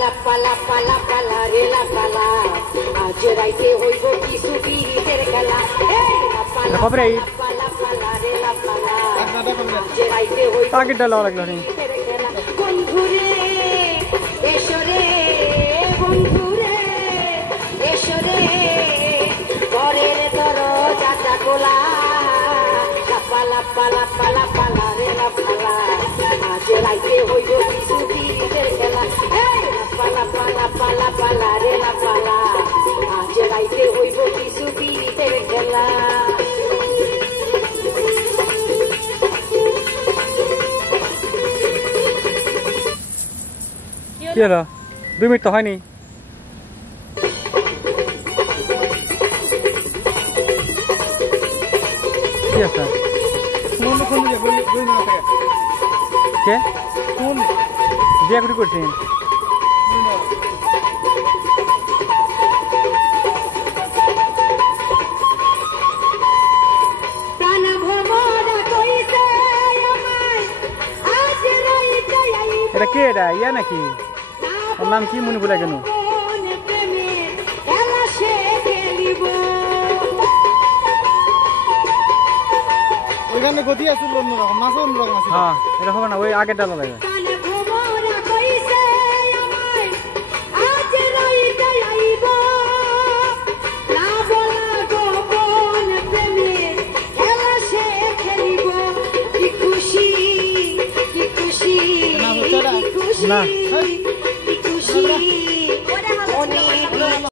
পালা পালা পালা রে লাপালা আজ রাইতে হইব কিছু বিহিতের খেলা পালা পালা পালা রে লাপালা আজ রাইতে হইব বিহিতের খেলা বন্ধুরে এসরে বন্ধুরে এসরে ঘরের দরজাটা খোলা পালা পালা পালা পালা রে লাপালা আজ রাইতে হইব কিছু বিহিতের খেলা পালা পালা পালা পালা রে লাপালা আজ রাইতে হইব কিছু বিহিতের খেলা কি হলো 2 মিনিট তো হয়নি কি আছে কে কোন বিয়া করে করছেন এটা কে এটা ইয়া নাকি ওর নাম কি মনে ভুলে গেল ওইখানে গতি আসল অন্যরকম নাচ অন্যরকম আছে হ্যাঁ এটা হবে না ওই আগের ডালা লাগে না